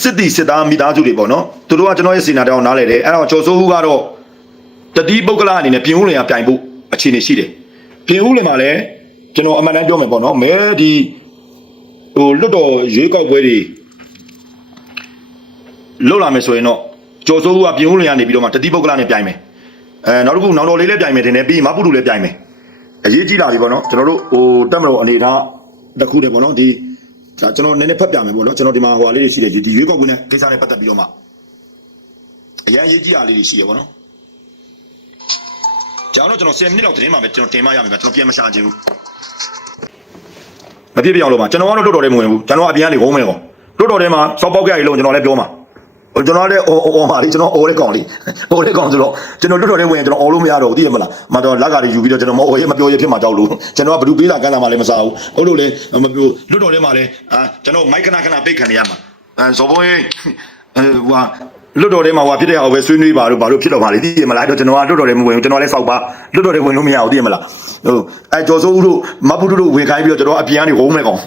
စစ်တီစစ်သားမိသားစုတွေပေါ့နော်သူတို့ကကျွန်တော်ရဲ့စီနာတောင်းနားလဲတယ်အဲ့တော့ကျော်စိုးဦးကတော့တတိပုဂ္ဂလအနေနဲ့ပြင်ဦးလင်ကပြိုင်ဖို့အခြေအနေရှိတယ်ပြင်ဦးလင်မှာလည်းကျွန်တော်အမှန်တမ်းပြောမယ်ပေါ့နော်မဲဒီဟိုလွတ်တော်ရွေးကောက်ပွဲတွေလွတ်လာမယ်ဆိုရင်တော့ကျော်စိုးဦးကပြင်ဦးလင်ကနေပြီးတော့မှတတိပုဂ္ဂလနဲ့ပြိုင်မယ်အဲနောက်တစ်ခုနောက်တော်လေးလည်းပြိုင်မယ်တင်တယ်ပြီးရင်မပုတုလည်းပြိုင်မယ်အရေးကြီးလာပြီပေါ့နော်ကျွန်တော်တို့ဟိုတက်မတော်အနေထားတစ်ခုတည်းပေါ့နော်ဒီ ဒါကျွန်တော်နည်းနည်းဖတ်ပြမယ်ပေါ့နော်ကျွန်တော်ဒီမှာဟိုဟာလေးတွေရှိတယ်ဒီရွေးကောက်ပွဲနဲ့ကိစ္စနဲ့ပတ်သက်ပြီးတော့မှအရင်အရေးကြီးတာလေးတွေရှိရပေါ့နော်ကျွန်တော်ကျွန်တော်10မိနစ်လောက်တင်းမှာပဲကျွန်တော်တင်မရမယ်ဗျကျွန်တော်ပြန်မရှာခြင်းဘူးမပြည့်ပြအောင်လို့ပါကျွန်တော်ကတော့လွတ်တော်ထဲမဝင်ဘူးကျွန်တော်အပြင်ကနေဝုန်းမယ်ကောလွတ်တော်ထဲမှာစောက်ပေါက်ကြရည်လို့ကျွန်တော်လည်းပြောမှာဟို ကျွန်တော်လည်းအော်အော်ပါလေကျွန်တော်အော်တဲ့ကောင်လေးအော်တဲ့ကောင်ဆိုတော့ကျွန်တော်လွတ်တော်ထဲဝင်ရင်ကျွန်တော်အော်လို့မရတော့ဘူးသိရမလားမတော်လက်ကားတွေယူပြီးတော့ကျွန်တော်မအော်ရဲမပြောရဲဖြစ်မှာကြောက်လို့ကျွန်တော်ကဘယ်သူပေးလာကမ်းလာမှလည်းမစားဘူးဟုတ်လို့လေမပြောလွတ်တော်ထဲမှာလည်းအာကျွန်တော်မိုက်ခဏခဏပိတ်ခံနေရမှာအဲဇော်ဘိုးရေးအဲဟို လွတ်တော်ထဲမှာဟိုဖြစ်တဲ့အောင်ပဲဆွေးနွေးပါလို့ဘာလို့ဖြစ်တော့ပါလဲသိရမလားတော့ကျွန်တော်ကလွတ်တော်ထဲမဝင်ဘူးကျွန်တော်လည်းစောက်ပါလွတ်တော်ထဲဝင်လို့မရဘူးသိရမလားဟိုအဲကျော်စိုးဦးတို့မပုတုတို့ဝင်ခိုင်းပြီးတော့ကျွန်တော်အပြင်ကနေဝုန်းမယ်ကောင်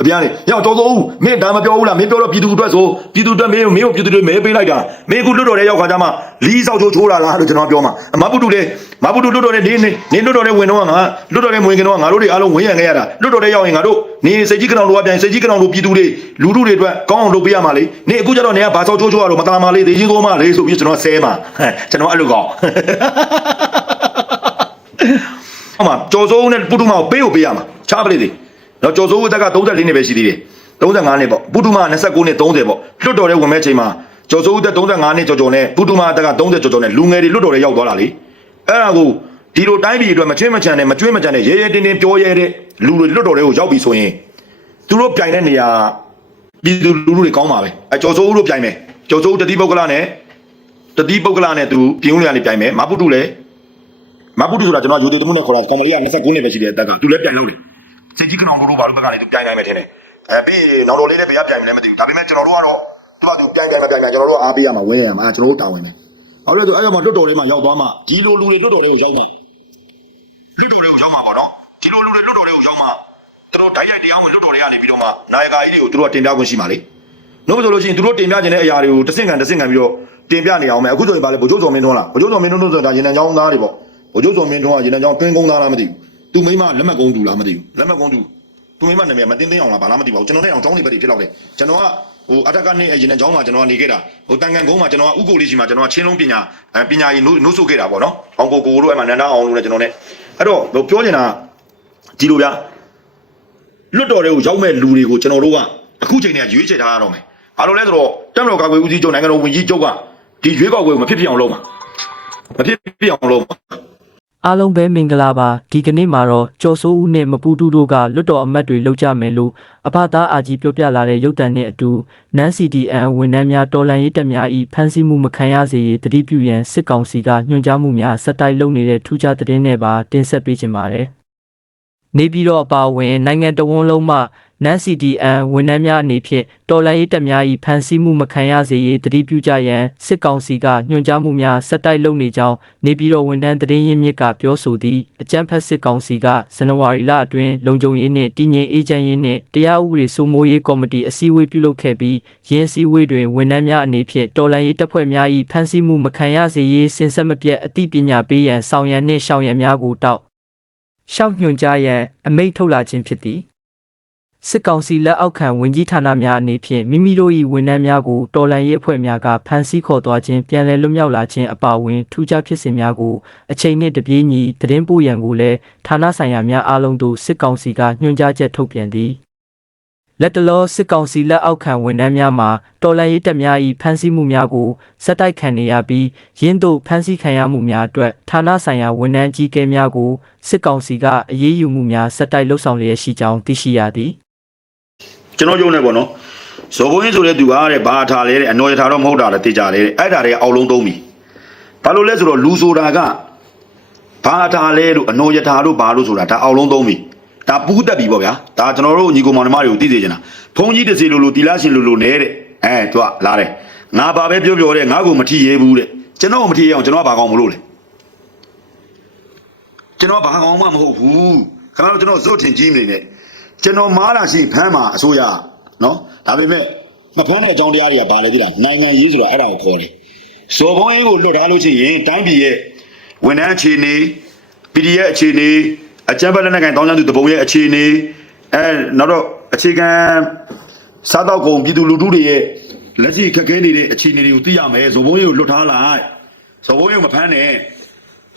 အပြင်ကနေရောက်ကျော်စိုးဦးမင်းဒါမပြောဘူးလားမင်းပြောတော့ပြည်သူအတွက်ဆိုပြည်သူအတွက်မင်းမင်းကိုပြည်သူတွေမဲပေးလိုက်တာမင်းအခုလွတ်တော်ထဲရောက်ခါကြမှာလီးဆောက်ချိုးချိုးလာလားလို့ကျွန်တော်ပြောမှာမပုတုလည်းမပုတုလွတ်တော်ထဲနေနေနေလွတ်တော်ထဲဝင်တော့ငါလွတ်တော်ထဲဝင်ခင်တော့ငါတို့တွေအားလုံးဝင်ရခဲ့ရတာလွတ်တော်ထဲရောက်ရင်ငါတို့နေစိတ်ကြီးကနောင်လိုအပြန်စိတ်ကြီးကနောင်လိုပြည်သူတွေလူထုတွေအတွက်ကောင်းအောင်လုပ်ပေးရမှာလေနေအခုကျတော့နေကဘာဆောက်ချိုးချိုးရတော့မသားမလေးသေချင်းကိုမလေးဆိုပြီးကျွန်တော်ဆဲမှာဟဲ့ကျွန်တော်အဲ့လိုကောင်းဟောမှာကြော်စိုးဦးနဲ့ပုထုမကိုပေးကိုပေးရမှာချားပလိသေးတော့ကြော်စိုးဦးအသက်က34နှစ်ပဲရှိသေးတယ်35နှစ်ပေါ့ပုထုမက29နှစ်30ပေါ့လွတ်တော်တဲ့ဝင်မဲ့ချိန်မှာကြော်စိုးဦးသက်35နှစ်ကြော်ကြော်နဲ့ပုထုမအသက်က30ကြော်ကြော်နဲ့လူငယ်တွေလွတ်တော်တဲ့ရောက်သွားတာလေ အဲ့ဒါကိုဒီလိုတိုင်းပြည်အတွက်မချွင်းမချန်နဲ့မကျွေးမကြံနဲ့ရဲရဲတင်းတင်းပြောရဲတဲ့လူတွေလွတ်တော်တဲ့ကိုရောက်ပြီဆိုရင်သူတို့ပြိုင်တဲ့နေရာပြည်သူလူထုတွေကောင်းပါပဲအဲကြော်စိုးဦးတို့ပြိုင်မယ်ကြော်စိုးဦးတတိပုဂ္ဂလနဲ့တတိပုဂ္ဂလနဲ့သူပြင်းဦးလျာနေပြိုင်မယ်မပုတုလည်းမပုတုဆိုတာကျွန်တော်ယူသေးတမှုနဲ့ခေါ်တာကောင်မလေးက29နှစ်ပဲရှိတဲ့အသက်ကသူလည်းပြိုင်လို့တယ်စိတ်ကြီးကနောင်တို့ဘာလို့ဘက်ကနေသူပြိုင်နိုင်မယ်ထင်တယ်အဲပြီးရင်နောက်တော်လေးလည်းဘယ်ကပြိုင်မလဲမသိဘူးဒါပေမဲ့ကျွန်တော်တို့ကတော့သူကသူပြိုင်ပြိုင်မပြိုင်ပြိုင်ကျွန်တော်တို့အားပေးရမှာဝင်းရမှာကျွန်တော်တို့တာဝန် ပဲအဲ့တော့အဲ့တော့မှလွတ်တော်လေးမှာရောက်သွားမှဒီလိုလူတွေလွတ်တော်လေးကိုရောက်မယ်လွတ်တော်လေးကိုရောက်မှာပေါ့နော်ဒီလိုလူတွေလွတ်တော်လေးကိုရောက်မှကျွန်တော်ဓာတ်ရိုက်တရားဝင်လွတ်တော်လေးကနေပြီးတော့မှနာယကာကြီးတွေကိုသူတို့ကတင်ပြခွင့်ရှိမှာလေနှုတ်ဆိုလို့ရှိရင်သူတို့တင်ပြခြင်းတဲ့အရာတွေကိုတစ်ဆင့်ကန်တစ်ဆင့်ကန်ပြီးတော့တင်ပြနေအောင်မယ်အခုဆိုရင်ဗာလေဗိုလ်ချုပ်စော်မင်းထွန်းလားဗိုလ်ချုပ်စော်မင်းထွန်းတို့ဆိုတာရေနံချောင်းသားတွေပေါ့ဗိုလ်ချုပ်စော်မင်းထွန်းကရေနံချောင်းတွင်းကုန်းသားလားမသိဘူးသူမိမလက်မှတ်ကုန်းတူလားမသိဘူးလက်မှတ်ကုန်းတူသူမိမနာမည်မတင်းတင်းအောင်လားဘာလားမသိပါဘူးကျွန်တော်နဲ့အောင်ចောင်းနေပဲဖြစ်တော့တယ်ကျွန်တော်က ဟိုအထက်ကနေရေနံချောင်းမှာကျွန်တော်ကနေခဲ့တာဟိုတန်ကန်ကုန်းမှာကျွန်တော်ကဥကိုလေးရှိမှာကျွန်တော်ကချင်းလုံးပညာအဲပညာရေးနိုးနိုးဆုပ်ခဲ့တာပေါ့နော်အောင်ကိုကိုတို့အဲ့မှာနန္ဒအောင်လို့လည်းကျွန်တော်နဲ့အဲ့တော့ဟိုပြောနေတာဒီလိုဗျာလွတ်တော်တွေကိုရောက်မဲ့လူတွေကိုကျွန်တော်တို့ကအခုချိန်နဲ့ရွေးချယ်ထားရတော့မယ်ဘာလို့လဲဆိုတော့တက်မတော်ကာကွယ်ဦးစီးချုပ်နိုင်ငံတော်ဝန်ကြီးချုပ်ကဒီရွေးကောက်ပွဲကိုမဖြစ်ဖြစ်အောင်လုပ်မှာမဖြစ်ဖြစ်အောင်လုပ်မှာ အားလုံးပဲမင်္ဂလာပါဒီကနေ့မှာတော့ကျော်စိုးဦးနဲ့မပူတူတို့ကလွတ်တော်အမတ်တွေလောက်ကြမယ်လို့အဖသားအာကြီးပြောပြလာတဲ့ရုပ်တံနဲ့အတူနန်း CDN ဝန်ထမ်းများတော်လန်ရေးတပ်များဤဖမ်းဆီးမှုမခံရစေရေးတတိပြုရန်စစ်ကောင်စီကညွှန်ကြားမှုများဆက်တိုက်လုပ်နေတဲ့ထူးခြားသတင်းတွေပါတင်ဆက်ပေးခြင်းပါတယ်နေပြည်တော်အပါအဝင်နိုင်ငံတော်ဝန်လုံးမှ နန်း CDN ဝန်ထမ်းများအနေဖြင့်တော်လန်ရေးတပ်များ၏ဖမ်းဆီးမှုမခံရစေရေးတတိပြုကြရန်စစ်ကောင်စီကညွှန်ကြားမှုများဆက်တိုက်လုပ်နေကြောင်းနေပြည်တော်ဝန်ထမ်းသတင်းရင်းမြစ်ကပြောဆိုသည့်အကြမ်းဖက်စစ်ကောင်စီကဇန်နဝါရီလအတွင်းလုံခြုံရေးနှင့်တည်ငြိမ်အေးချမ်းရေးနှင့်တရားဥပဒေစိုးမိုးရေးကော်မတီအစည်းအဝေးပြုလုပ်ခဲ့ပြီးရင်းစည်းဝေးတွင်ဝန်ထမ်းများအနေဖြင့်တော်လန်ရေးတပ်ဖွဲ့များ၏ဖမ်းဆီးမှုမခံရစေရေးစင်ဆက်မပြတ်အသိပညာပေးရန်ဆောင်ရန်နှင့်ရှောင်ရန်များကိုတောက်ရှောက်ညွှန်ကြားရန်အမိန့်ထုတ်လာခြင်းဖြစ်သည် စစ်ကောင်စီလက်အောက်ခံဝင်ကြီးဌာနများအနေဖြင့်မိမိတို့၏ဝန်ထမ်းများကိုတော်လှန်ရေးအဖွဲ့များကဖမ်းဆီးခေါ်သွားခြင်းပြန်လည်လွတ်မြောက်လာခြင်းအပါအဝင်ထူးခြားဖြစ်စဉ်များကိုအချိန်နှင့်တပြေးညီသတင်းပို့ရန်ကိုလည်းဌာနဆိုင်ရာများအားလုံးသို့စစ်ကောင်စီကညွှန်ကြားချက်ထုတ်ပြန်သည်လက်တလောစစ်ကောင်စီလက်အောက်ခံဝန်ထမ်းများမှာတော်လှန်ရေးတပ်များ၏ဖမ်းဆီးမှုများကိုစက်တိုက်ခံနေရပြီးရင်းတို့ဖမ်းဆီးခံရမှုများအတွက်ဌာနဆိုင်ရာဝန်ထမ်းကြီးကဲများကိုစစ်ကောင်စီကအရေးယူမှုများစက်တိုက်လှုပ်ဆောင်လျက်ရှိကြောင်းသိရှိရသည် ကျွန်တော်ယုံနေပေါ့နော်ဇော်ဘုန်းကြီးဆိုတဲ့သူကတဲ့ဘာထားလဲတဲ့အနော်ရထားတော့မဟုတ်တာလေတေချာလေတဲ့အဲ့ဒါတွေအောက်လုံးသုံးပြီဘာလို့လဲဆိုတော့လူဆိုတာကဘာထားလဲလို့အနော်ရထားလို့ဘာလို့ဆိုတာဒါအောက်လုံးသုံးပြီဒါပူးတက်ပြီပေါ့ဗျာဒါကျွန်တော်တို့ညီကောင်မောင်နှမတွေကိုသိစေချင်တာဘုန်းကြီးတစ်စီလိုလိုတီလာရှင်လိုလိုနဲတဲ့အဲသူကလာတယ်ငါဘာပဲပြောပြောတဲ့ငါ့ကိုမထီရဲဘူးတဲ့ကျွန်တော်ကိုမထီရဲအောင်ကျွန်တော်ကဘာကောင်းမလို့လဲကျွန်တော်ဘာကောင်းမှမဟုတ်ဘူးခင်ဗျားတို့ကျွန်တော်ဇွတ်ထင်ကြီးနေနေ ကျွန်တော်မားလာရှိဖမ်းမှာအစိုးရနော်ဒါပေမဲ့မဖမ်းတဲ့အကြောင်းတရားတွေကဘာလဲသိလားနိုင်ငံရေးဆိုတာအဲ့ဒါကိုခေါ်တယ်ဇော်ဘုံအင်းကိုလွတ်ထားလို့ရှိရင်တိုင်းပြည်ရဲ့ဝန်ထမ်းအခြေအနေ PDF အခြေအနေအကြမ်းဖက်လက်နက်ကိုင်တောင်းကြသူတပုံရဲ့အခြေအနေအဲနောက်တော့အခြေခံစားတော့ကုန်ပြည်သူလူထုတွေရဲ့လက်ရှိခက်ခဲနေတဲ့အခြေအနေတွေကိုသိရမယ်ဇော်ဘုံအင်းကိုလွတ်ထားလိုက်ဇော်ဘုံအင်းကိုမဖမ်းနဲ့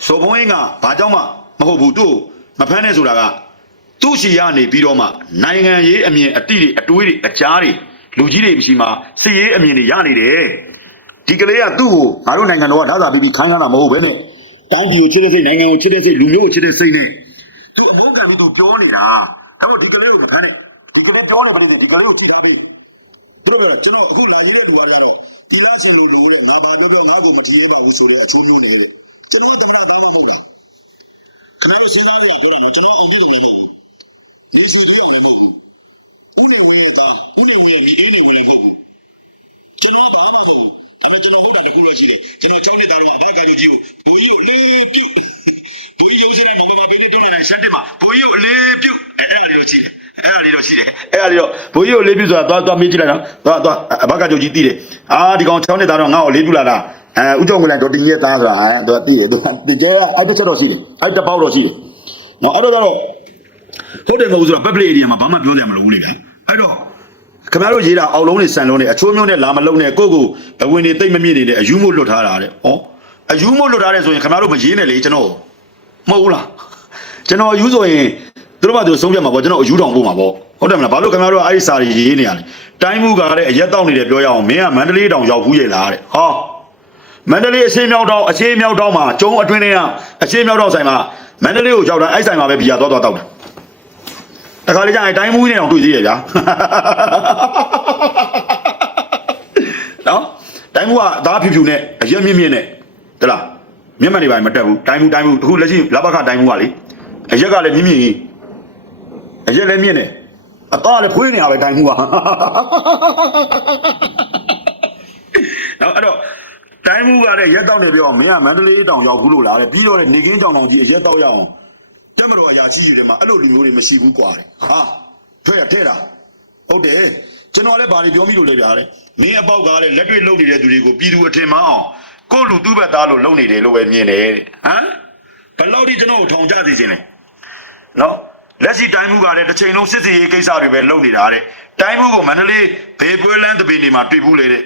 ဇော်ဘုံအင်းကဘာကြောင့်မှမဟုတ်ဘူးသူ့ကိုမဖမ်းနဲ့ဆိုတာက သူ့ရှိရနေပြီးတော့မှနိုင်ငံရေးအမြင်အတိတွေအတွေးတွေအကြားတွေလူကြီးတွေမရှိမှစစ်ရေးအမြင်တွေရနေတယ်ဒီကလေးကသူ့ကိုငါတို့နိုင်ငံတော်ကဓာတ်စာပြီးပြီးခိုင်းရတာမဟုတ်ဘဲနဲ့တိုင်းပြည်ကိုချစ်တဲ့စိတ်နိုင်ငံကိုချစ်တဲ့စိတ်လူမျိုးကိုချစ်တဲ့စိတ်နဲ့သူအမုန်းခံပြီးသူပြောနေတာဒါပေမဲ့ဒီကလေးကိုမဖမ်းနဲ့ဒီကလေးပြောနေပါလိမ့်မယ်ဒီကလေးကိုကြည့်ထားပြီဘယ်လိုလဲကျွန်တော်အခုလာနေတဲ့လူကကတော့ဒီလားရှင်လူလူတဲ့ငါဘာပြောပြောငါ့ကိုမထီးရပါဘူးဆိုတဲ့အချိုးမျိုးနေတဲ့ကျွန်တော်ကတမန်တော်မဟုတ်ပါခဏရေးစဉ်းစားရပြောတယ်နော်ကျွန်တော်အောင်ပြုလို့မလုပ်ဘူး ဒီစီလုံးမဟုတ်ဘူးဦးနေဝင်းကဦးနေဝင်းဒီအနေဝင်လို့ကျွန်တော်ဘာမှမဟုတ်ဘူးဒါပေမဲ့ကျွန်တော်ဟုတ်တာတခုလို့ရှိတယ်ကျွန်တော်ကြောင်းနေတာကဘာကလေးကြီးကိုဘိုးကြီးကိုလေးပြုတ်ဘိုးကြီးရုပ်ရှင်တော့မမပေးတဲ့တုံးနေတဲ့ရှက်တက်မှာဘိုးကြီးကိုလေးပြုတ်အဲ့ဒါလေးတော့ရှိတယ်အဲ့ဒါလေးတော့ရှိတယ်အဲ့ဒါလေးတော့ဘိုးကြီးကိုလေးပြုတ်ဆိုတာသွားသွားမေးကြည့်လိုက်နော်သွားသွားဘာကကြိုကြီးသိတယ်အာဒီကောင်ချောင်းနေတာတော့ငါ့ကိုလေးပြုတ်လာတာအဲဥကြုံကလည်းတော့တင်ရဲ့သားဆိုတာအဲသူကသိတယ်သူကတကယ်အဲ့တစ်ချက်တော့ရှိတယ်အဲ့တစ်ပေါက်တော့ရှိတယ်နော်အဲ့တော့တော့ ဟုတ်တယ်မဟုတ်ဘူးဆိုတော့ public area မှာဘာမှပြောကြမလို့ဘူးလေဗျာအဲ့တော့ခင်ဗျားတို့ရေးတာအောက်လုံးနဲ့ဆန်လုံးနဲ့အချိုးမျိုးနဲ့လာမလုံးနဲ့ကိုယ့်ကိုအဝင်နေတိတ်မမြင့်နေတဲ့အယူမို့လွတ်ထားတာတဲ့ဟောအယူမို့လွတ်ထားတယ်ဆိုရင်ခင်ဗျားတို့မရေးနဲ့လေကျွန်တော်မဟုတ်ဘူးလားကျွန်တော်အယူဆိုရင်သူတို့ဘာသူဆုံးဖြတ်မှာပေါ့ကျွန်တော်အယူတောင်ပို့မှာပေါ့ဟုတ်တယ်မလားဘာလို့ခင်ဗျားတို့အဲ့ဒီစာတွေရေးနေရလဲတိုင်းမှုကလည်းအရက်တောက်နေတယ်ပြောရအောင်မင်းကမန္တလေးတောင်ရောက်ဘူးရဲ့လားတဲ့ဟောမန္တလေးအရှေ့မြောက်တောင်အရှေ့မြောက်တောင်မှာကျုံအတွင်းထဲကအရှေ့မြောက်တောင်ဆိုင်မှာမန္တလေးကိုရောက်တာအဲ့ဆိုင်မှာပဲဘီယာသွားသွားတောက်တာ တခါလေကျရင်တိုင်းမူးနေအောင်တွေ့သေးရဗျာနော်တိုင်းမူးကအသားဖြူဖြူနဲ့အရက်မြင့်မြင့်နဲ့တလားမျက်မှန်တွေပါမတက်ဘူးတိုင်းမူးတိုင်းမူးအခုလက်ရှိလဘခတိုင်းမူးကလေအရက်ကလည်းမြင့်မြင့်ကြီးအရက်လည်းမြင့်နေအသားလည်းဖွေးနေရပဲတိုင်းမူးကနော်အဲ့တော့တိုင်းမူးကလည်းရက်တောက်နေပြောမင်းကမန္တလေးတောင်ရောက်ဘူးလို့လားတဲ့ပြီးတော့လေနေကင်းကြောင်တောင်ကြီးအရက်တောက်ရအောင်တက် မတော်အရာကြီးတွေမှာအဲ့လိုလူမျိုးတွေမရှိဘူးကွာတဲ့ဟာထွက်ရထဲတာဟုတ်တယ်ကျွန်တော်လည်းဘာတွေပြောမိလို့လဲဗျာတဲ့မင်းအပေါက်ကလည်းလက်တွေ့လုပ်နေတဲ့သူတွေကိုပြည်သူအထင်မှားအောင်ကိုယ့်လူသူ့ဘက်သားလို့လုပ်နေတယ်လို့ပဲမြင်တယ်တဲ့ဟမ်ဘယ်လောက်ဒီကျွန်တော်ကိုထောင်ကြစီခြင်းလဲနော်လက်ရှိတိုင်းမှုကလည်းတစ်ချိန်လုံးစစ်စီရေးကိစ္စတွေပဲလုပ်နေတာတဲ့တိုင်းမှုကိုမန္တလေးဘေပွဲလန်းတပင်းနေမှာတွေ့ဘူးလေတဲ့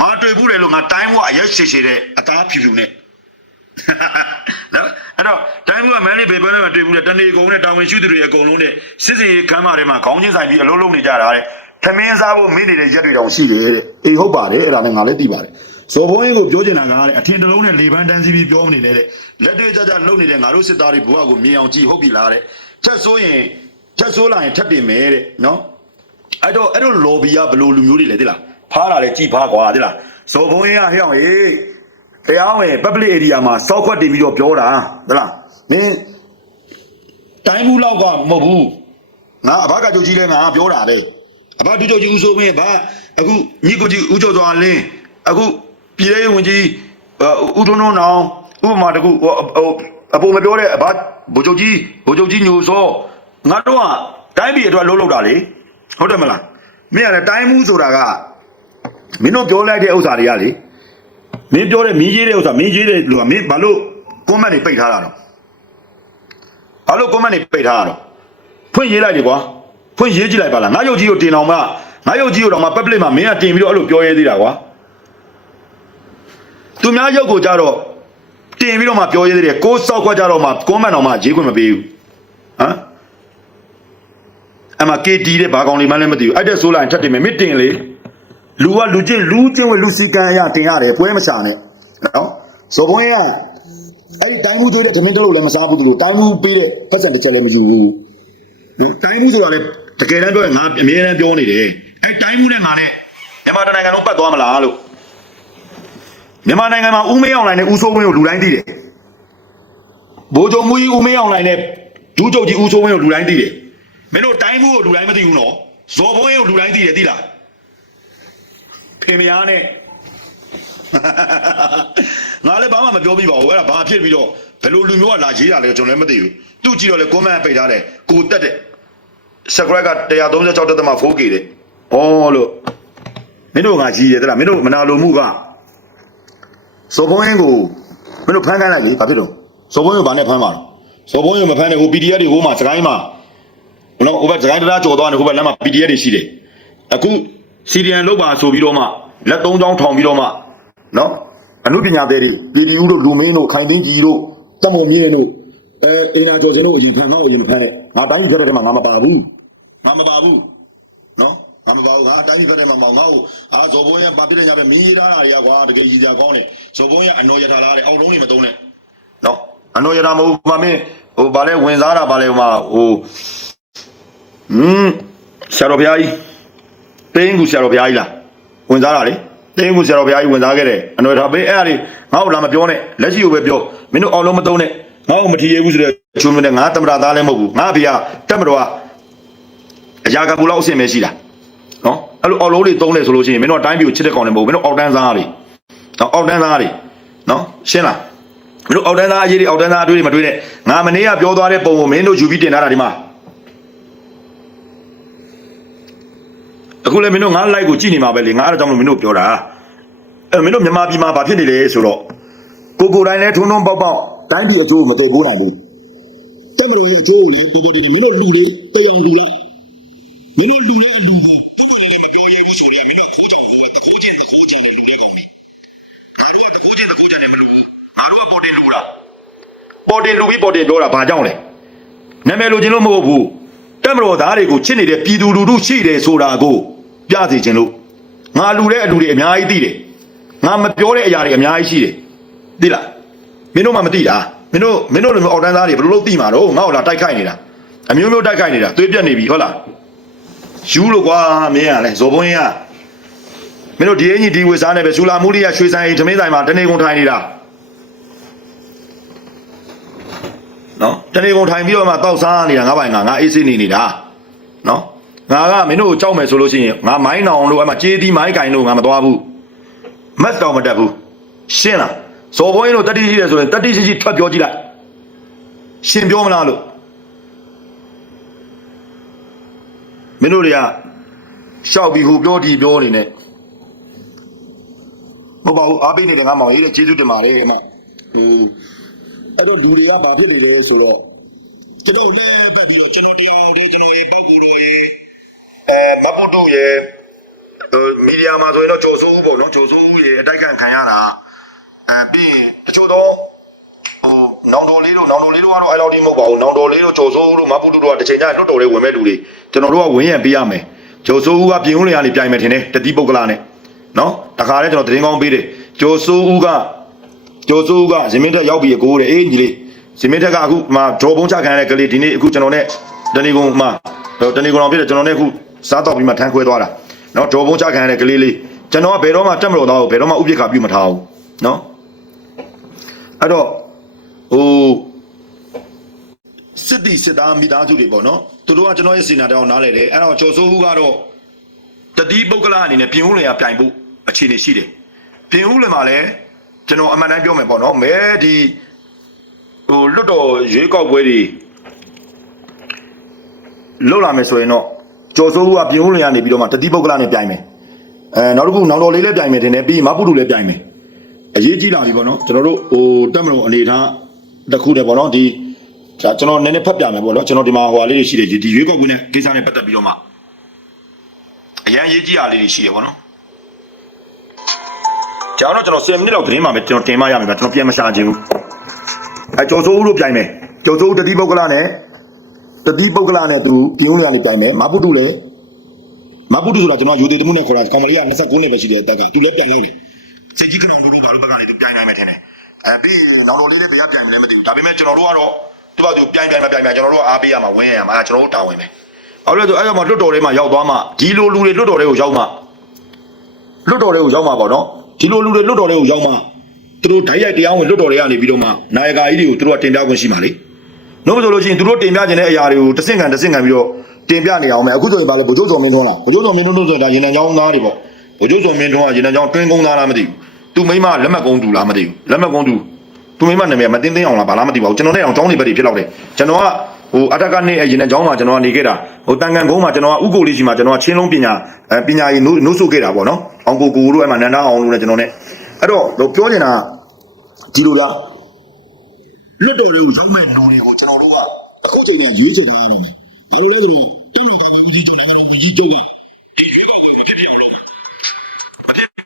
ငါတွေ့ဘူးလေလို့ငါတိုင်းမှုကအရက်ရှည်ရှည်တဲ့အသားဖြူဖြူနဲ့ နော်အဲ့တော့တိုင်းမှုကမန်လေးဘေပွဲနဲ့မတွေ့ဘူးလေတနေကုန်နဲ့တာဝန်ရှိသူတွေအကုန်လုံးနဲ့စစ်စီခမ်းမထဲမှာခေါင်းချင်းဆိုင်ပြီးအလုံးလုံးနေကြတာတဲ့သမင်းစားဖို့မင်းနေတဲ့ရက်တွေတောင်ရှိတယ်တဲ့အေးဟုတ်ပါတယ်အဲ့ဒါနဲ့ငါလည်းသိပါတယ်ဇော်ဘုန်းကြီးကိုပြောချင်တာကတဲ့အထင်တစ်လုံးနဲ့လေပန်းတန်းစီပြီးပြောမနေနဲ့တဲ့လက်တွေ့ကြကြလုံနေတဲ့ငါတို့စစ်သားတွေဘဝကိုမြင်အောင်ကြည့်ဟုတ်ပြီလားတဲ့ချက်ဆိုးရင်ချက်ဆိုးလာရင်ထပ်တင်မယ်တဲ့နော်အဲ့တော့အဲ့တော့ lobby ကဘယ်လိုလူမျိုးတွေလဲသိလားဖားလာလဲကြည်ဖားကွာသိလားဇော်ဘုန်းကြီးကဟဲ့အောင်ဟေး တရားဝင် public area မှာစောက်ခွက်တင်ပြီးတော့ပြောတာသလားမင်းတိုင်းမှုလောက်ကမဟုတ်ဘူးငါအဘကကြိုကြီးလဲငါပြောတာလေအဘဒုကြိုကြီးဦးစိုးမင်းဘာအခုညီကိုကြီးဦးကျော်စွာလင်းအခုပြည်ရေးဝင်ကြီးဦးထွန်းထွန်းနောင်ဥပမာတခုဟိုအပေါ်မပြောတဲ့အဘဘိုလ်ချုပ်ကြီးဘိုလ်ချုပ်ကြီးညိုစောငါတို့ကတိုင်းပြည်အတွက်လှုပ်လှုပ်တာလေဟုတ်တယ်မလားမင်းကလည်းတိုင်းမှုဆိုတာကမင်းတို့ပြောလိုက်တဲ့ဥစ္စာတွေကလေ မင်းပြောတဲ့မင်းရေးတဲ့ဥစ္စာမင်းရေးတဲ့လူကမင်းဘာလို့ comment တွေပိတ်ထားတာတော့ဘာလို့ comment တွေပိတ်ထားတာတော့ဖွင့်ရေးလိုက်လေကွာဖွင့်ရေးကြည့်လိုက်ပါလားငါရုပ်ကြီးကိုတင်အောင်မငါရုပ်ကြီးကိုတော့မ public မှာမင်းကတင်ပြီးတော့အဲ့လိုပြောရဲသေးတာကွာသူများရုပ်ကိုကြတော့တင်ပြီးတော့မှပြောရဲသေးတယ်ကိုးစောက်ခွက်ကြတော့မှ comment တော့မှရေးခွင့်မပေးဘူးဟမ်အမ KD တဲ့ဘာကောင်လေးမှလည်းမသိဘူးအဲ့တဲ့ဆိုလိုက်ထပ်တင်မယ်မင်းတင်လေ လူကလူချင်းလူချင်းဝင်လူစီကံအရတင်ရတယ်ပွဲမချနဲ့နော်ဇော်ဘွင်းကအဲ့ဒီတိုင်းမှုသွေးတဲ့ဓမင်းတလို့လည်းမစားဘူးသူတို့တိုင်းမှုပေးတဲ့ပတ်စံတစ်ချက်လည်းမယူဘူးနော်တိုင်းမှုဆိုတာလည်းတကယ်တမ်းပြောရင်ငါအမြဲတမ်းပြောနေတယ်အဲ့တိုင်းမှုနဲ့ငါနဲ့မြန်မာနိုင်ငံလုံးပတ်သွားမလားလို့မြန်မာနိုင်ငံမှာဦးမေးအောင်လိုင်းနဲ့ဦးစိုးဝင်းကိုလူတိုင်းသိတယ်ဘိုးချုပ်မူကြီးဦးမေးအောင်လိုင်းနဲ့ဒူးချုပ်ကြီးဦးစိုးဝင်းကိုလူတိုင်းသိတယ်မင်းတို့တိုင်းမှုကိုလူတိုင်းမသိဘူးနော်ဇော်ဘွင်းကိုလူတိုင်းသိတယ်သိလား ဖေမယားနဲ့ငါလည်းဘာမှမပြောပြပါဘူးအဲ့ဒါဘာဖြစ်ပြီးတော့ဘယ်လိုလူမျိုးကလာရေးတာလဲကျွန်တော်လည်းမသိဘူးသူကြည့်တော့လေ comment ပိတ်ထားတယ်ကိုတက်တဲ့ subscribe က 136.4k တဲ့ဩလို့မင်းတို့ငါကြီးတယ်တဲ့လားမင်းတို့မနာလိုမှုကစောဘုံရင်ကိုမင်းတို့ဖမ်းခိုင်းလိုက်လေဘာဖြစ်တော့စောဘုံရင်ဘာနဲ့ဖမ်းမှာလဲစောဘုံရင်မဖမ်းနဲ့ဟို PDF တွေဟိုမှာစကိုင်းမှာနော်ဟိုဘက်စကိုင်းတရားကြော်သွားတယ်ဟိုဘက်လမ်းမှာ PDF တွေရှိတယ်အခု စီဒီအန်လောက်ပါဆိုပြီးတော့မှလက်သုံးချောင်းထောင်ပြီးတော့မှနော်အမှုပညာသည်တွေပြည်တီဦးတို့လူမင်းတို့ခိုင်သိန်းကြီးတို့တမုံမြင့်တို့အဲအိနာကျော်စင်တို့အရင်ဖမ်းငါ့ကိုအရင်မဖမ်းနဲ့ငါတိုင်းပြည်ဖက်တဲ့ထဲမှာငါမပါဘူးငါမပါဘူးနော်ငါမပါဘူးငါအတိုင်းပြည်ဖက်ထဲမှာမောင်ငါ့ကိုအာဇော်ဘုံရဲ့ဗာပြတဲ့ညပဲမင်းရေးထားတာတွေကကွာတကယ်ရည်ကြကောင်းတယ်ဇော်ဘုံရဲ့အနော်ရထားလာတယ်အောက်လုံးနေမသုံးနဲ့နော်အနော်ရထားမဟုတ်ဘူးမမင်းဟိုဗာလဲဝင်စားတာဗာလဲဟိုမှာဟိုဟင်းဆရာတော်ဘုရားကြီး တင်းကူဆရာတော်ဘုရားကြီးလားဝင်စားတာလေတင်းကူဆရာတော်ဘုရားကြီးဝင်စားခဲ့တယ်အနော်ရထားဘေးအဲ့ဒါတွေငါ့ကိုလာမပြောနဲ့လက်ရှိကိုပဲပြောမင်းတို့အောက်လုံးမသုံးနဲ့ငါ့ကိုမထီရဘူးဆိုတဲ့ချုံမနဲ့ငါတမရသားလည်းမဟုတ်ဘူးငါဖေကတက်မတော်ကအရာကပူလောက်အဆင်ပဲရှိတာနော်အဲ့လိုအော်လုံးတွေတုံးတယ်ဆိုလို့ရှိရင်မင်းတို့အတိုင်းပြည်ကိုချစ်တဲ့ကောင်တွေမဟုတ်ဘူးမင်းတို့အောက်တန်းစားတွေနော်အောက်တန်းစားတွေနော်ရှင်းလားမင်းတို့အောက်တန်းစားအရေးတွေအောက်တန်းစားအတွေ့တွေမတွေ့နဲ့ငါမနေ့ကပြောသွားတဲ့ပုံကိုမင်းတို့ယူပြီးတင်ထားတာဒီမှာ အခုလည်းမင်းတို့ငါ like ကိုကြည့်နေမှာပဲလေငါအဲ့ဒါကြောင့်မလို့မင်းတို့ပြောတာအဲ့မင်းတို့မြန်မာပြည်မှာဘာဖြစ်နေလဲဆိုတော့ကိုကိုတိုင်းလည်းထုံထုံပေါက်ပေါက်တိုင်းပြည်အကျိုးမသိဘူးနိုင်ဘူးတက်မလို့ရဲ့အကျိုးကိုလေပေါ်ပေါ်ဒီမင်းတို့လူတွေတယောင်လူလားမင်းတို့လူလဲအလူကိုပုံပေါ်လည်းမပြောရဲဘူးဆိုတော့မင်းတို့ခိုးချောင်ကိုတခိုးချင်းတခိုးချင်းနဲ့လူလဲကောင်းတယ်ငါတို့ကတခိုးချင်းတခိုးချင်းနဲ့မလူဘူးငါတို့ကပေါ်တင်လူတာပေါ်တင်လူပြီးပေါ်တင်ပြောတာဘာကြောင့်လဲနာမည်လိုချင်လို့မဟုတ်ဘူးတက်မတော်သားတွေကိုချစ်နေတဲ့ပြည်သူလူထုရှိတယ်ဆိုတာကို ပြစီခြင်းလို့ငါလူတဲ့အလူတွေအများကြီးသိတယ်ငါမပြောတဲ့အရာတွေအများကြီးရှိတယ်သိလားမင်းတို့မှမသိတာမင်းတို့မင်းတို့လိုမျိုးအောက်တန်းသားတွေဘယ်လိုလုပ်သိမှာတော့ငါ့ကိုလာတိုက်ခိုက်နေတာအမျိုးမျိုးတိုက်ခိုက်နေတာသွေးပြက်နေပြီဟုတ်လားယူလို့ကွာမင်းကလည်းဇော်ဘုန်းကြီးကမင်းတို့ဒီအင်ကြီးဒီဝေစားနေပဲဆူလာမှုလေးရရွှေဆိုင်သမင်းဆိုင်မှာတနေကုန်ထိုင်နေတာနော်တနေကုန်ထိုင်ပြီးတော့မှတောက်စားနေတာငါပိုင်ငါငါအေးစိနေနေတာနော် ငါကမင်းတို့ကိုကြောက်မယ်ဆိုလို့ရှိရင်ငါမိုင်းနောင်လို့အဲ့မှာကြေးသီးမိုင်းကင်လို့ငါမသွားဘူးမတ်တော်မတက်ဘူးရှင်းလားဇော်ဘုန်းကြီးတို့တတိရှိတယ်ဆိုရင်တတိရှိရှိထွက်ပြောကြည့်လိုက်ရှင်းပြောမလားလို့မင်းတို့တွေကရှောက်ပြီးဟိုပြောဒီပြောနေနဲ့မဟုတ်ပါဘူးအားပေးနေတယ်ငါမောင်ရေးတဲ့ကျေးဇူးတင်ပါတယ်အမဟင်းအဲ့တော့လူတွေကဘာဖြစ်နေလဲဆိုတော့ကျွန်တော်လဲပတ်ပြီးတော့ကျွန်တော်တရားဒီကျွန်တော်ရေးပောက်ကူတော်ရေး အဲမပုတ်တို့ရေးဟိုမီဒီယာမှာဆိုရင်တော့ကြိုဆိုးဦးပေါ့နော်ကြိုဆိုးဦးရေအတိုက်ခံခံရတာအဲပြီးရင်တချို့တော့ဟိုနောင်တော်လေးတို့နောင်တော်လေးတို့ကတော့အဲ့လောက်ဒီမဟုတ်ပါဘူးနောင်တော်လေးတို့ကြိုဆိုးဦးတို့မပုတ်တို့ကတစ်ချိန်ကျရင်လွတ်တော်လေးဝင်မဲ့လူတွေကျွန်တော်တို့ကဝင်ရပေးရမယ်ကြိုဆိုးဦးကပြင်ဦးလျာနေပြိုင်မယ်ထင်တယ်တတိပုတ်ကလာနဲ့နော်တခါလဲကျွန်တော်သတင်းကောင်းပေးတယ်ကြိုဆိုးဦးကကြိုဆိုးဦးကဇမင်းတက်ရောက်ပြီးအကိုတဲ့အေးညီလေးဇမင်းတက်ကအခုမှဒေါ်ပုံးချခံရတဲ့ကလေးဒီနေ့အခုကျွန်တော်နဲ့တဏီကုံမှတဏီကုံအောင်ဖြစ်တယ်ကျွန်တော်နဲ့အခု စားတော့ပြီးမှထမ်းခွဲသွားတာနော်ဒေါ်ပုံးချခံရတဲ့ကလေးလေးကျွန်တော်ကဘယ်တော့မှတက်မလို့တော့ဘယ်တော့မှဥပိ္ပခါပြုမထားဘူးနော်အဲ့တော့ဟိုစစ်တီစစ်သားမိသားစုတွေပေါ့နော်သူတို့ကကျွန်တော်ရဲ့စီနာတောင်နားလဲတယ်အဲ့တော့ကျော်စိုးဦးကတော့တတိပုဂ္ဂလအနေနဲ့ပြင်ဦးလင်ရပြိုင်ဖို့အခြေအနေရှိတယ်ပြင်ဦးလင်မှာလည်းကျွန်တော်အမှန်တမ်းပြောမယ်ပေါ့နော်မဲဒီဟိုလွတ်တော်ရွေးကောက်ပွဲတွေလောက်လာမယ်ဆိုရင်တော့ ကျော်စိုးဦးကပြင်ဦးလင်ရနေပြီးတော့မှတတိပုဂ္ဂလနဲ့ပြိုင်မယ်အဲနောက်တစ်ခုနောင်တော်လေးလည်းပြိုင်မယ်တင်တယ်ပြီးမပုတုလည်းပြိုင်မယ်အရေးကြီးလာပြီပေါ့နော်ကျွန်တော်တို့ဟိုတက်မလို့အနေထားတစ်ခုတည်းပေါ့နော်ဒီဒါကျွန်တော်နည်းနည်းဖတ်ပြမယ်ပေါ့နော်ကျွန်တော်ဒီမှာဟိုဟာလေးတွေရှိတယ်ဒီရွေးကောက်ပွဲနဲ့ကိစ္စနဲ့ပတ်သက်ပြီးတော့မှအရန်ရေးကြည့်ရလေးတွေရှိတယ်ပေါ့နော်ကျွန်တော်ကျွန်တော်10မိနစ်လောက်သတင်းမှာပဲကျွန်တော်တင်မရမယ်ဗျကျွန်တော်ပြန်မရှာချင်ဘူးအဲကျော်စိုးဦးတို့ပြိုင်မယ်ကျော်စိုးဦးတတိပုဂ္ဂလနဲ့ တတိပုဂ္ဂလနဲ့သူပြင်းဦးလာနေပြိုင်မယ်မပုတုလည်းမပုတုဆိုတာကျွန်တော်ယူသေးတမှုနဲ့ခေါ်တာကောင်မလေးက29နှစ်ပဲရှိတဲ့အသက်ကသူလည်းပြိုင်လို့နေစစ်ကြီးခဏတို့တို့ဘာလို့ဘက်ကနေသူပြိုင်နိုင်မယ်ထင်တယ်အဲပြီးနောက်တော်လေးလည်းတရားပြိုင်လည်းမသိဘူးဒါပေမဲ့ကျွန်တော်တို့ကတော့သူကသူပြိုင်ပြိုင်မပြိုင်ပြိုင်ကျွန်တော်တို့အားပေးရမှာဝင်ရမှာအဲကျွန်တော်တို့တာဝန်ပဲ။အဲ့လိုဆိုအဲ့တော့မှလွတ်တော်ထဲမှာရောက်သွားမှဒီလိုလူတွေလွတ်တော်ထဲကိုရောက်မှလွတ်တော်ထဲကိုရောက်မှပေါ့နော်။ဒီလိုလူတွေလွတ်တော်ထဲကိုရောက်မှသူတို့ဓာတ်ရိုက်တရားဝင်လွတ်တော်ထဲကနေပြီးတော့မှနိုင်ကာကြီးတွေကိုသူတို့ကတင်ပြခွင့်ရှိမှာလေ။ နှုတ်ဆိုလို့ရှိရင်သူတို့တင်ပြခြင်းတဲ့အရာတွေကိုတစ်ဆင့်ခံတစ်ဆင့်ခံပြီးတော့တင်ပြနေအောင်မယ်အခုဆိုရင်ဗာလေဗိုလ်ချုပ်စော်မင်းထွန်းလားဗိုလ်ချုပ်စော်မင်းထွန်းတို့ဆိုတာရေနံချောင်းသားတွေပေါ့ဗိုလ်ချုပ်စော်မင်းထွန်းကရေနံချောင်းတွင်းကုန်းသားလားမသိဘူးသူမိမလက်မှတ်ကုန်းတူလားမသိဘူးလက်မှတ်ကုန်းတူသူမိမနာမည်မတင်းတင်းအောင်လားဘာလားမသိပါဘူးကျွန်တော်နဲ့အောင်ចောင်းနေဘက်တွေဖြစ်တော့တယ်ကျွန်တော်ကဟိုအထက်ကနေအရင်အကြောင်းမှာကျွန်တော်ကနေခဲ့တာဟိုတန်ကန်ကုန်းမှာကျွန်တော်ကဥကိုလေးရှိမှာကျွန်တော်ကချင်းလုံးပညာအဲပညာရေးနိုးနိုးဆုခဲ့တာပေါ့နော်အောင်ကိုကိုတို့အဲ့မှာနန္ဒအောင်လို့လည်းကျွန်တော် ਨੇ အဲ့တော့တော့ပြောနေတာဒီလိုဗျာ လွတ်တော်တွေကိုရောက်မဲ့လူတွေကိုကျွန်တော်တို့ကအခုချိန်ကရွေးချယ်ထားရတယ်ဘာလို့လဲဆိုတော့တန်တော်ကမကြီးချုပ်နိုင်ငံတော်ကြီးချုပ်က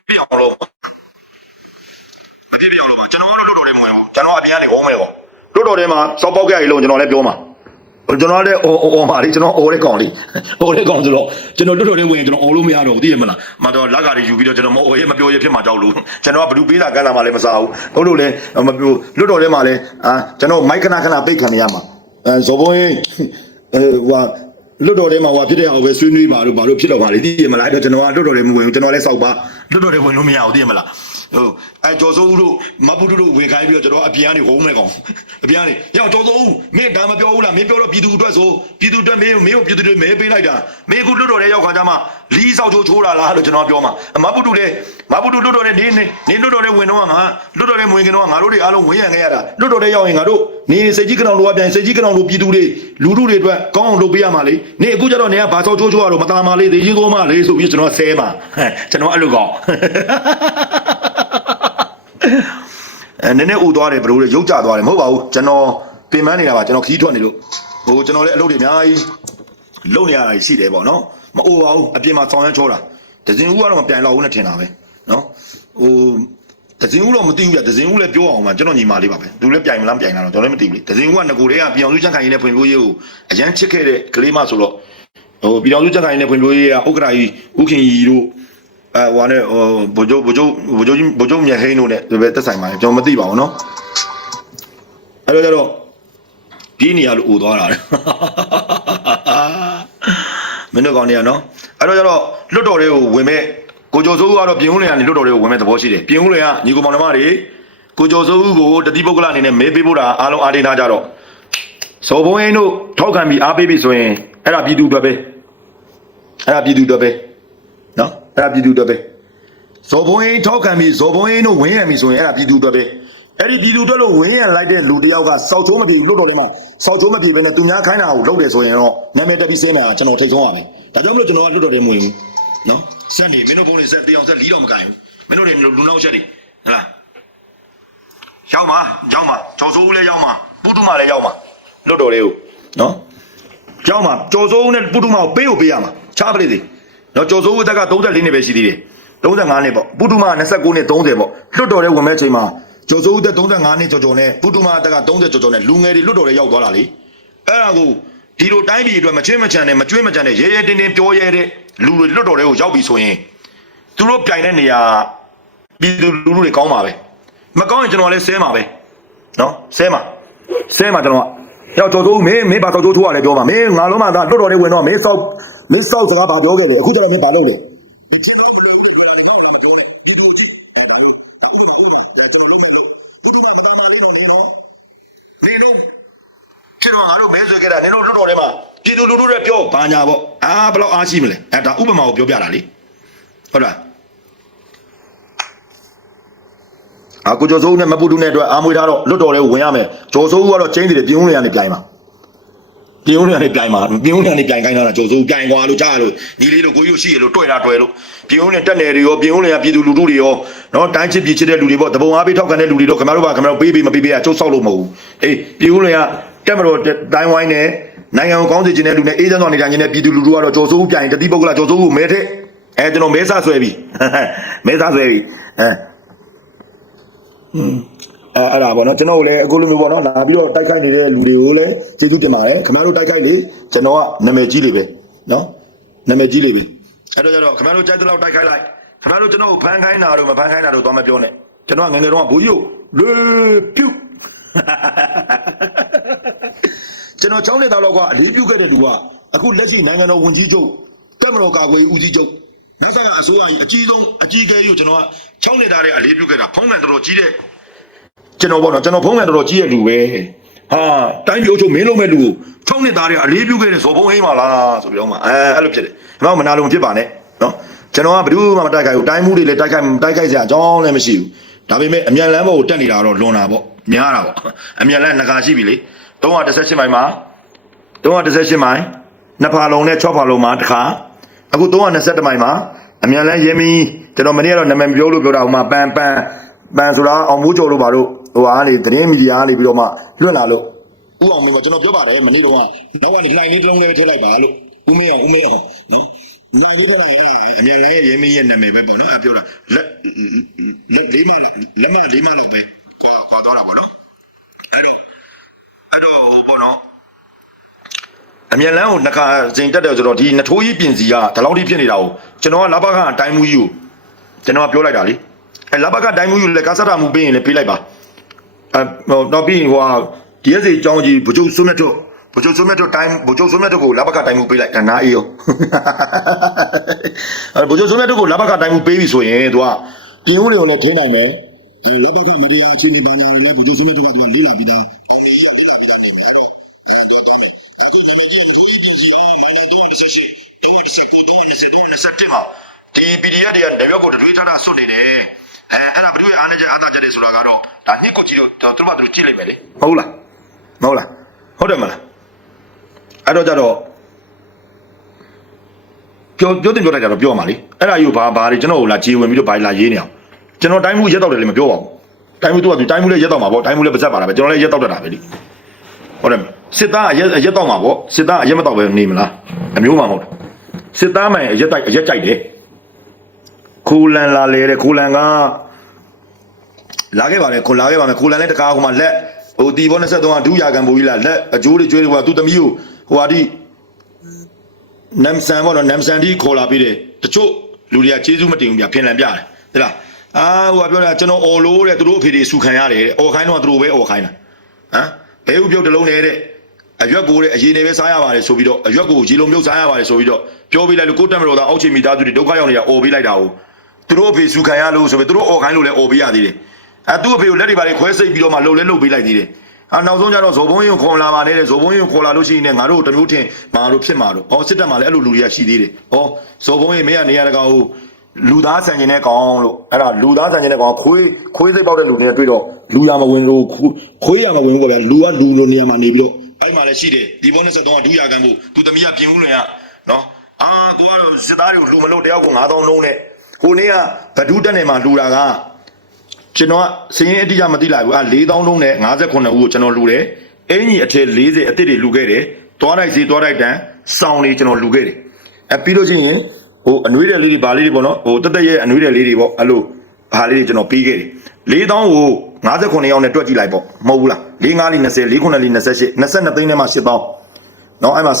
ပြအောင်လို့မပြပြအောင်လို့ကျွန်တော်တို့လွတ်တော်တွေမဝင်ဘူးကျွန်တော်အပြင်ကနေဝုန်းမယ်ပေါ့လွတ်တော်တွေမှာစောက်ပေါက်ကြရလို့ကျွန်တော်လည်းပြောမှာ ကျွန်တော်လည်းအော်အော်ပါလေကျွန်တော်အော်တဲ့ကောင်လေးအော်တဲ့ကောင်ဆိုတော့ကျွန်တော်လွတ်တော်တွေဝင်ကျွန်တော်အော်လို့မရတော့ဘူးသိရမလားမတော်လက်ကားတွေယူပြီးတော့ကျွန်တော်မအော်ရဲမပြောရဲဖြစ်မှာကြောက်လို့ကျွန်တော်ကဘလူးပေးတာကမ်းလာမှလည်းမစားဘူးဟုတ်လို့လည်းမပြောလွတ်တော်ထဲမှာလည်းအာကျွန်တော်မိုက်ခဏခဏပိတ်ခံရမှာအဲဇော်ဘုံရင်အဲဟိုလွတ်တော်ထဲမှာဟိုဖြစ်တဲ့အောင်ပဲဆွေးနွေးပါလို့ဘာလို့ဖြစ်တော့ပါလဲသိရမလားအဲ့တော့ကျွန်တော်ကလွတ်တော်ထဲမဝင်ဘူးကျွန်တော်လည်းစောက်ပါ လွတ်တော်ထဲဝင်လို့မရဘူးသိရမလားဟိုအဲကျော်စိုးဦးတို့မပုတုတို့ဝင်ခိုင်းပြီးတော့ကျွန်တော်အပြန်ကနေဝုန်းမဲ့ကောင်အပြန်ကနေရောက်ကျော်စိုးဦးမင်းဒါမပြောဘူးလားမင်းပြောတော့ပြည်သူအတွက်ဆိုပြည်သူအတွက်မင်းမင်းကိုပြည်သူတွေမဲပေးလိုက်တာမင်းအခုလွတ်တော်ထဲရောက်ခါကြမှာလီးဆောက်ချိုးချိုးတာလားလို့ကျွန်တော်ပြောမှာမပုတုလည်းမပုတုလွတ်တော်ထဲနေနေနေလွတ်တော်ထဲဝင်တော့ငါလွတ်တော်ထဲဝင်ခင်တော့ငါတို့တွေအားလုံးဝင်ရခဲ့ရတာလွတ်တော်ထဲရောက်ရင်ငါတို့နေစိတ်ကြီးကောင်တို့ကပြန်စိတ်ကြီးကောင်တို့ပြည်သူတွေလူထုတွေအတွက်ကောင်းအောင်လုပ်ပေးရမှာလေနေအခုကျတော့နေကဘာဆောက်ချိုးချိုးရတော့မตามပါလေသေကြီးသောမလေးဆိုပြီးကျွန်တော်ဆဲမှာဟဲ့ကျွန်တော်အဲ့လိုကောင် အဲနည်းနည်းဥသွားတယ်ဘလို့လေရုပ်ကြသွားတယ်မဟုတ်ပါဘူးကျွန်တော်ပြင်ပန်းနေတာပါကျွန်တော်ခီးထွက်နေလို့ဟိုကျွန်တော်လည်းအလုပ်တွေအများကြီးလုပ်နေရတာရှိတယ်ပေါ့နော်မအိုပါဘူးအပြင်မှာဆောင်းရမ်းချောတာဒဇင်ဦးကတော့မပြန်တော့ဘူးနဲ့ထင်တာပဲနော်ဟိုဒဇင်ဦးတော့မသိဘူးပြဒဇင်ဦးလည်းပြောအောင်ပါကျွန်တော်ညီမလေးပါပဲသူလည်းပြိုင်မလားမပြိုင်လားတော့ကျွန်တော်လည်းမသိဘူးလေဒဇင်ဦးကငကိုတွေကပြောင်စုချန်ခိုင်ရေးနဲ့ဖွင့်လို့ရေးကိုအရန်ချစ်ခဲ့တဲ့ကလေးမဆိုတော့ဟိုပြောင်စုချန်ခိုင်ရေးနဲ့ဖွင့်လို့ရေးကဥက္ကရာကြီးဥခင်ကြီးတို့ အဲဟိုနဲ့ဟိုဘိုးချုပ်ဘိုးချုပ်ဘိုးချုပ်ကြီးဘိုးချုပ်မြဟိန်းတို့ ਨੇ ဒီပဲတက်ဆိုင်ပါလေကျွန်တော်မသိပါဘူးเนาะအဲ့တော့ကျတော့ဒီနေရာလို့အိုသွားတာလေမင်းတို့ကောင်းနေရနော်အဲ့တော့ကျတော့လွတ်တော်တွေကိုဝင်မဲ့ကိုကျော်စိုးဦးကတော့ပြင်ဦးလင်ကနေလွတ်တော်တွေကိုဝင်မဲ့သဘောရှိတယ်ပြင်ဦးလင်ကညီကောင်မောင်နှမတွေကိုကျော်စိုးဦးကိုတတိပုဂ္ဂလအနေနဲ့မဲပေးဖို့တာအားလုံးအားတင်းထားကြတော့စောဘုံဟိန်းတို့ထောက်ခံပြီးအားပေးပြီဆိုရင်အဲ့ဒါပြည်သူအတွက်ပဲအဲ့ဒါပြည်သူအတွက်ပဲ နော် အဲ့ဒါပြည်သူအတွက်ပဲဇော်ဘုံရင်ထောက်ခံပြီးဇော်ဘုံရင်တို့ဝင်းရံပြီဆိုရင်အဲ့ဒါပြည်သူအတွက်ပဲအဲ့ဒီပြည်သူအတွက်လို့ဝင်းရံလိုက်တဲ့လူတစ်ယောက်ကစောက်ချိုးမပြေဘူးလို့တော်တယ်မှာစောက်ချိုးမပြေဘဲနဲ့သူများခိုင်းတာကိုလုပ်တယ်ဆိုရင်တော့နာမည်တက်ပြီးစင်းနေတာကျွန်တော်ထိတ်ဆုံးရမယ်ဒါကြောင့်မလို့ကျွန်တော်ကလွတ်တော်တယ်မဝင်ဘူးနော်စက်နေမင်းတို့ဘုံနေစက်တရားစက်လီးတော့မကင်ဘူးမင်းတို့တွေလူနောက်ချက်တွေဟလားရောက်မှာရောက်မှာကျော်စိုးဦးလည်းရောက်မှာပုတုမလည်းရောက်မှာလွတ်တော်လေးကိုနော်ရောက်မှာကျော်စိုးဦးနဲ့ပုတုမကိုပေးကိုပေးရမှာချားပလိသေး နော်ကျော်စိုးဦးတက်က34နှစ်ပဲရှိသေးတယ်35နှစ်ပေါ့ပုတုမက29နှစ်30ပေါ့လွတ်တော်တဲ့ဝင်မဲ့ချိန်မှာကျော်စိုးဦးတက်35နှစ်ကျော်ကျော်နဲ့ပုတုမတက်က30ကျော်ကျော်နဲ့လူငယ်တွေလွတ်တော်တဲ့ရောက်သွားတာလေအဲ့ဒါကိုဒီလိုတိုင်းပြည်အတွက်မချွေးမချန်နဲ့မကြွေးမကြန်နဲ့ရဲရဲတင်းတင်းပြောရဲတဲ့လူတွေလွတ်တော်တဲ့ကိုရောက်ပြီဆိုရင်သူတို့ပြိုင်တဲ့နေရာပြည်သူလူထုတွေကောင်းပါပဲမကောင်းရင်ကျွန်တော်လည်းဆဲမှာပဲနော်ဆဲမှာဆဲမှာကျွန်တော်ကရောက်ကျော်စိုးဦးမင်းမင်းဘာတော့တိုးထိုးရတယ်ပြောပါမင်းငါလုံးမသာလွတ်တော်တဲ့ဝင်တော့မင်းစောက် မင်းစောက်စကားဘာပြောခဲ့လဲအခုကျတော့မင်းဘာလုပ်လဲမချစ်တော့မလို့တဲ့ကြွလာတယ်ကြောက်လာမပြောနဲ့ဒီလိုကြည့်အဲ့ဒါလို့ဒါဥပမာဥပမာကျွန်တော်လုံးဆက်လို့ဘုဒ္ဓဘာသာမာလေးတော့နေတော့နေလို့ချစ်တော့ငါတို့မဲဆွေခဲ့တာနင်တို့လွတ်တော်ထဲမှာပြည်သူလူထုတွေပြောဘာညာပေါ့အာဘယ်လောက်အားရှိမလဲအဲ့ဒါဥပမာကိုပြောပြတာလေဟုတ်လားအကူကျော်စိုးဦးနဲ့မပူတူနဲ့အတွက်အာမွေထားတော့လွတ်တော်ထဲဝင်ရမယ်ကျော်စိုးဦးကတော့ကျင်းနေတယ်ပြင်းဦးလေးကနေပြိုင်ပါ ပြင်းဦးနေနေပြိုင်မှာပြင်းဦးနေနေပြိုင်ခိုင်းတာကြော်စိုးပြိုင်ကွာလို့ကြားလို့ညီလေးလို့ကိုကြီးတို့ရှိရလို့တွေ့တာတွေ့လို့ပြင်းဦးနေတက်နယ်တွေရောပြင်းဦးနေကပြည်သူလူထုတွေရောနော်တိုင်းချစ်ပြည်ချစ်တဲ့လူတွေပေါ့တပုံအားပေးထောက်ခံတဲ့လူတွေတော့ခင်ဗျားတို့ကခင်ဗျားတို့ပေးပေးမပေးပေးကကျုပ်ဆောက်လို့မဟုတ်ဘူးအေးပြင်းဦးနေကတက်မတော်တိုင်းဝိုင်းနဲ့နိုင်ငံကိုကောင်းစေခြင်းတဲ့လူနဲ့အေးချမ်းစွာနေထိုင်ခြင်းနဲ့ပြည်သူလူထုကတော့ကြော်စိုးပြိုင်တတိပုဂ္ဂလကြော်စိုးကိုမဲတဲ့အဲကျွန်တော်မဲဆဆွဲပြီမဲဆဆွဲပြီအဲ အဲအဲ့ဒါပေါ့နော်ကျွန်တော်တို့လည်းအခုလိုမျိုးပေါ့နော်လာပြီးတော့တိုက်ခိုက်နေတဲ့လူတွေကိုလည်းကျေးဇူးတင်ပါတယ်ခင်ဗျားတို့တိုက်ခိုက်လေကျွန်တော်ကနာမည်ကြီးလေးပဲနော်နာမည်ကြီးလေးပဲအဲ့တော့ကျတော့ခင်ဗျားတို့ကြိုက်တဲ့လောက်တိုက်ခိုက်လိုက်ခင်ဗျားတို့ကျွန်တော်ကိုဖန်ခိုင်းတာတော့မဖန်ခိုင်းတာတော့သွားမပြောနဲ့ကျွန်တော်ကငယ်ငယ်တော့ဘူကြီးကိုလေပြုတ်ကျွန်တော်ချောင်းနေတာတော့ကအလေးပြုခဲ့တဲ့လူကအခုလက်ရှိနိုင်ငံတော်ဝန်ကြီးချုပ်တက်မတော်ကာကွယ်ဦးစီးချုပ်နောက်ဆက်ကအစိုးရကြီးအကြီးဆုံးအကြီးအကဲကြီးကိုကျွန်တော်ကချောင်းနေတာတဲ့အလေးပြုခဲ့တာဖုံးကန်တော်တော်ကြီးတဲ့ ကျွန်တော်ပေါ့နော်ကျွန်တော်ဖုံးကန်တော်တော်ကြီးရဲ့လူပဲဟာတိုင်းပြည်အုပ်ချုပ်မင်းလုံးမဲ့လူကိုထုံးနေသားတွေအလေးပြုခဲ့တဲ့ဇော်ဖုံးဟိမ်းပါလားဆိုပြီးတော့မှအဲအဲ့လိုဖြစ်တယ်ဒီမှာမနာလို့မဖြစ်ပါနဲ့နော်ကျွန်တော်ကဘယ်သူမှမတိုက်ခိုက်ဘူးတိုင်းမှုတွေလည်းတိုက်ခိုက်တိုက်ခိုက်စရာအကြောင်းလည်းမရှိဘူးဒါပေမဲ့အမြန်လမ်းပေါ်ကိုတက်နေတာတော့လွန်တာပေါ့များတာပေါ့အမြန်လမ်းငကာရှိပြီလေ318မိုင်မှာ318မိုင်နှစ်ဖာလုံးနဲ့6ဖာလုံးမှာတစ်ခါအခု321မိုင်မှာအမြန်လန်းရဲမီကျွန်တော်မနေ့ကတော့နာမည်မပြောလို့ပြောတာဟိုမှာပန်ပန်ပန်ဆိုတာအောင်မိုးကျော်လို့ပါလို့ ဟိုအားလေသတင်းမီဒီယာကနေပြီးတော့မှလွတ်လာလို့ဥအောင်မင်းကကျွန်တော်ပြောပါတယ်မနေ့တော့ကတော့ကနေလှိုင်လေးတစ်လုံးလေးထည့်လိုက်ပါလို့ဦးမင်းအောင်ဦးမင်းအောင်နော်နာမည်တော့လည်းအမြန်လန်းရဲမီရဲ့နာမည်ပဲပေါ့နော်ပြောတာလက်လက်လေးမလက်မလေးမလို့ပဲခေါ်တော့တာပေါ့နော်အဲ့တော့ဟိုပေါ့နော်အမြန်လန်းကိုနှစ်ခါစဉ်တက်တယ်ဆိုတော့ဒီနထိုးကြီးပြင်စီကဒီလောက်ထိဖြစ်နေတာကိုကျွန်တော်ကလဘကအတိုင်းမူကြီးကိုကျွန်တော်ကပြောလိုက်တာလေအဲလဘကအတိုင်းမူကြီးကိုလည်းကားစတာမူပေးရင်လည်းပေးလိုက်ပါ အဲဟိုတော့ပြီးရင်ဟိုဟာဒီရက်စီအကြောင်းကြီးဘုကျုပ်စွမြတ်တို့ဘုကျုပ်စွမြတ်တို့တိုင်းဘုကျုပ်စွမြတ်တို့ကိုလဘကတိုင်းမူပေးလိုက်နားအေးရောအဲဘုကျုပ်စွမြတ်တို့ကိုလဘကတိုင်းမူပေးပြီဆိုရင်သူကပြင်ဦးတွေကိုလည်းထင်းနိုင်တယ်အဲလဘကမတရားချင်းဒီပညာတွေနဲ့ဘုကျုပ်စွမြတ်တို့ကသူကလေးလာပြီးသားတောင်းကြီးရလေးလာပြီးသားတင်တယ်အဲ့တော့ဆောတော့တာမယ်အခုလည်းဒီလိုကြီးပြင်စီအောင်မန္တလေးတို့ဆက်ရှိတော့ဒီစကူတော့နေစတော့နေစတဲ့မှာဒီ PDF တွေကတရွက်ကိုတရွေးထတာဆွတ်နေတယ် အဲအဲ့ဒါဘယ်လိုအားနေကြအားသာကြတယ်ဆိုတာကတော့ဒါညစ်ကိုကြည့်လို့သူတို့ကသူကြည့်လိုက်ပဲလေမဟုတ်လားမဟုတ်လားဟုတ်တယ်မလားအဲ့တော့ကြတော့ပြောပြောတင်ပြောလိုက်တာတော့ပြောမှာလေအဲ့ဒါယူဘာဘာတွေကျွန်တော်ကိုလာခြေဝင်ပြီးတော့ဘာလာရေးနေအောင်ကျွန်တော်တိုင်းမှုရက်တော့တယ်လည်းမပြောပါဘူးတိုင်းမှုသူကသူတိုင်းမှုလည်းရက်တော့မှာပေါ့တိုင်းမှုလည်းပါဇက်ပါတာပဲကျွန်တော်လည်းရက်တော့တတ်တာပဲလေဟုတ်တယ်စစ်သားအရက်အရက်တော့မှာပေါ့စစ်သားအရက်မတော့ပဲနေမလားအမျိုးမှမဟုတ်ဘူးစစ်သားမှန်အရက်တိုက်အရက်ကြိုက်တယ် ခိုလန်လာလေတဲ့ခိုလန်ကလာခဲ့ပါလေခိုလာခဲ့ပါမယ်ခိုလန်လည်းတကားဟိုမှာလက်ဟိုတီဘော23ကဒူးရာကန်ပူကြီးလာလက်အကျိုးတွေကျွေးတယ်ဟိုကသူ့သမီးကိုဟိုဟာဒီနမ်ဆန်ပေါ့နော်နမ်ဆန်ဒီခေါ်လာပြီးတယ်တချို့လူတွေကကျေးဇူးမတင်ဘူးဗျဖင်လန်ပြတယ်ဟဲ့လားအာဟိုကပြောတာကျွန်တော်အော်လို့တဲ့သူတို့အဖေတွေဆူခံရတယ်တဲ့အော်ခိုင်းတော့သူတို့ပဲအော်ခိုင်းတာဟမ်ဘဲဥပြုတ်တစ်လုံးနဲ့တဲ့အရွက်ကိုတဲ့အရေးနေပဲစားရပါတယ်ဆိုပြီးတော့အရွက်ကိုရေလုံးမြုပ်စားရပါတယ်ဆိုပြီးတော့ပြောပြလိုက်လို့ကိုတက်မတော်သားအောက်ချိန်မိသားစုတွေဒုက္ခရောက်နေတာအော်ပေးလိုက်တာကို သူတို့အဖေဆူခံရလို့ဆိုပြီးသူတို့အော်ခိုင်းလို့လည်းအော်ပေးရသေးတယ်အဲသူ့အဖေကိုလက်တွေပါလေခွဲစိတ်ပြီးတော့မှလှုပ်လဲလှုပ်ပေးလိုက်သေးတယ်အာနောက်ဆုံးကျတော့ဇော်ဘုံရင်ကိုခေါ်လာပါနဲ့တဲ့ဇော်ဘုံရင်ကိုခေါ်လာလို့ရှိရင်လည်းငါတို့တစ်မျိုးထင်မာတို့ဖြစ်မှာတို့ဩစစ်တပ်မှာလည်းအဲ့လိုလူတွေကရှိသေးတယ်ဩဇော်ဘုံရင်မင်းကနေရတကောင်ကိုလူသားဆန်ကျင်တဲ့ကောင်လို့အဲ့ဒါလူသားဆန်ကျင်တဲ့ကောင်ခွေးခွေးစိတ်ပေါက်တဲ့လူတွေကတွေ့တော့လူရမဝင်လို့ခွေးရမဝင်ဘူးပေါ့ဗျာလူကလူလိုနေရာမှာနေပြီးတော့အဲ့မှာလည်းရှိတယ်ဒီဘောနဲ့ဆက်တော့ဒူးရကန်ကိုသူသမီးကပြင်ဦးလွင်ကနော်အာသူကတော့စစ်သားတွေကိုလူမလို့တယောက်ကို9000လုံးနဲ့ ကိုနေ့ကဘဒူးတက်နေမှာလူတာက ကျွန်တော်ကစရင်အတိအကျမသိလိုက်ဘူးအဲ4000လုံးနဲ့58ဦးကိုကျွန်တော်လူတယ်အင်ကြီးအထက်40အစ်စ်တွေလူခဲ့တယ်သွားလိုက်စီသွားလိုက်တန်းစောင်းလေးကျွန်တော်လူခဲ့တယ်အဲပြီးလို့ချင်းဟိုအနွေးတဲ့လေးတွေဗာလေးတွေပေါ့နော်ဟိုတက်တက်ရဲ့အနွေးတဲ့လေးတွေပေါ့အဲ့လိုဗာလေးတွေကျွန်တော်ပေးခဲ့တယ်4000ကို58ယောက်နဲ့တွက်ကြည့်လိုက်ပေါ့မဟုတ်ဘူးလား45လေး20 49လေး28 22သိန်းနဲ့မှ8000เนาะအဲ့မှာ